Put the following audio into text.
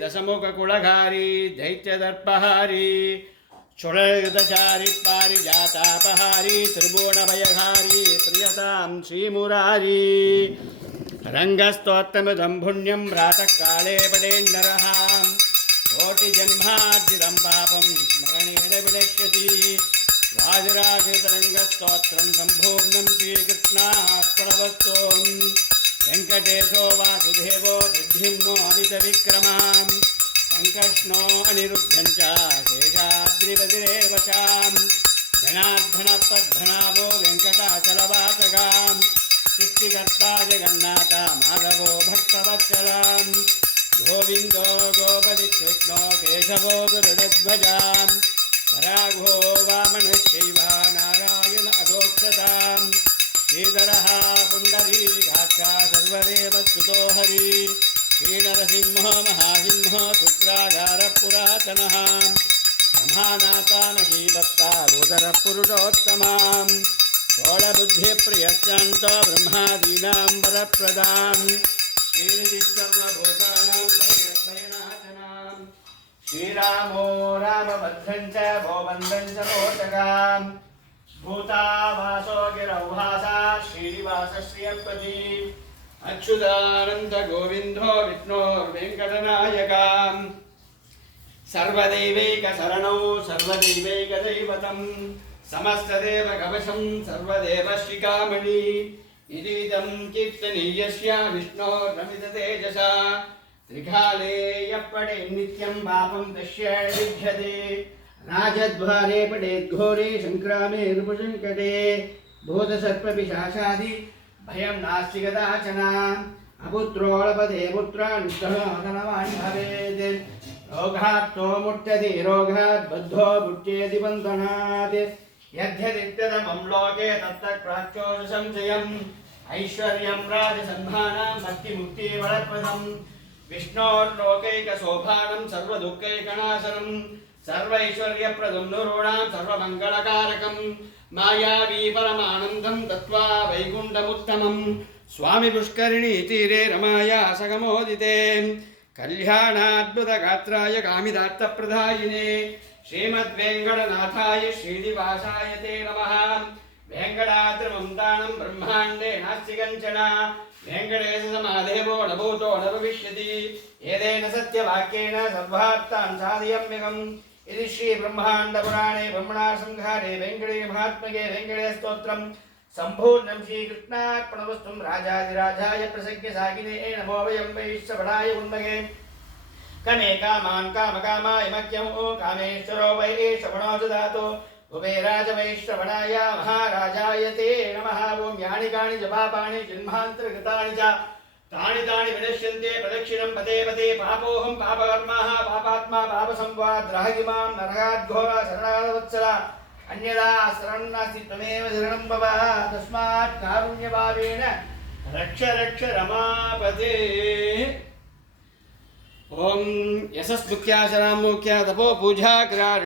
दशमुखकुलघारी दैत्यदर्पहारी षोडशयुधचारी पारिजातापहारी त्रिभुवनभयहारी प्रियतां श्रीमुरारी रङ्गस्तोत्रमिदं पुण्यं प्रातःकाले पठेन्नरः कोटिजन्मार्जितं पापं स्मरणेन विनश्यति वादिराजतरङ्गस्तोत्रं सम्पूर्णं श्रीकृष्णार्पणवस्तु वेङ्कटेशो वासुदेवो बुद्धिन्नो अमितविक्रमां सङ्कष्णो अनिरुद्धं च शेषाद्रिपतिरेव च धनार्धनपद्भनाभो वेङ्कटाचलवासगां सृष्टिकर्ता जगन्नाथ माधवो भक्तवत्सलां गोविन्दो गोपतिकृष्णो केशवो गरुडध्वजां वराघो वामनश्चैव नारायण अधोक्षतां श्रीधरः पुण्डरीकाक्षा सर्वदेवस्तुतो हरि श्रीनरसिंहो महासिंहो शुक्रागारपुरातनः समानातामहीभक्ता भूधरपुरुषोत्तमां षोडबुद्धिप्रियश्चान्तो ब्रह्मादीनां वरप्रदां श्रीनिधिसर्वभूतानां भयनाशनां श्रीरामो रामभद्रं च भोबन्धं च रोचकां भूतावासो गिरौहासा श्रीनिवास श्रियपति अच्युतानंद गोविंदो विष्णोर्वेङ्कटनायकां सर्वदैवैकशरणौ सर्वदैवैकदैवतं समस्तदेवकवशं सर्वदेवश्रिकामणि इदं कीर्तनीयस्य विष्णोर्नमिततेजसा त्रिकाले यप्पडे नित्यं पापं तस्य विद्यते राजद्वारे पडेद्घोरे संक्रामे नृपसङ्कटे भूतसर्पपिशाचादि भयं नास्ति कदाचन अपुत्रोऽलपते पुत्रानुष्ठनवान् भवेत् रोगात्तो मुच्यते रोगात् बद्धो मुच्येति बन्धनात् यद्यदित्यतमं लोके तत्तत्प्राच्योऽसि संशयम् ऐश्वर्यं राजसन्धानं भक्तिमुक्तिवरप्रदम् विष्णोर्लोकैकशोभानं सर्वदुःखैकनाशनं सर्वैश्वर्यप्रदं नृणां सर्वमङ्गलकारकं मायावी परमानन्दं दत्त्वा वैकुण्ठमुत्तमं स्वामि पुष्करिणी तीरे रमाया सगमोदिते कल्याणाद्भुतगात्राय कामिदार्थप्रदायिने श्रीमद्वेङ्कटनाथाय श्रीनिवासाय ते नमः वेङ्कटाद्रिमन्तानं ब्रह्माण्डे नास्ति कञ्चन वेङ्कटेशसमादेवो न भूतो न भविष्यति एतेन सत्यवाक्येन सर्वार्थान् साधयम्यहम् इति श्रीब्रह्माण्डपुराणे ब्रह्मणासंहारे वेङ्कटे महात्मके वेङ्कटेस्तोत्रं सम्पूर्णं श्रीकृष्णार्पणवस्तुं राजाधिराजाय प्रसज्ञसागिने नमो वयं वैश्रवणाय उन्महे कमे कामान् कामकामाय मह्यमो कामेश्वरो वै श्रवणो ददातु कुबेराज वैश्रवणाय महाराजाय ते नमः ओं यानि कानि जपापानि जन्मान्तरकृतानि च तानि तानि विनश्यन्ते प्रदक्षिणं पते पते पापोऽहं पापकर्मः पापात्मा पापसंवाद्रः इमां नरकाद्घोर शरणागतवत्सल अन्यदा शरणं नास्ति त्वमेव शरणं भव तस्मात् कारुण्यभावेन रक्ष रक्ष रमापते ओम यशस्मुख्या शरामुख्या तपो पूजा करा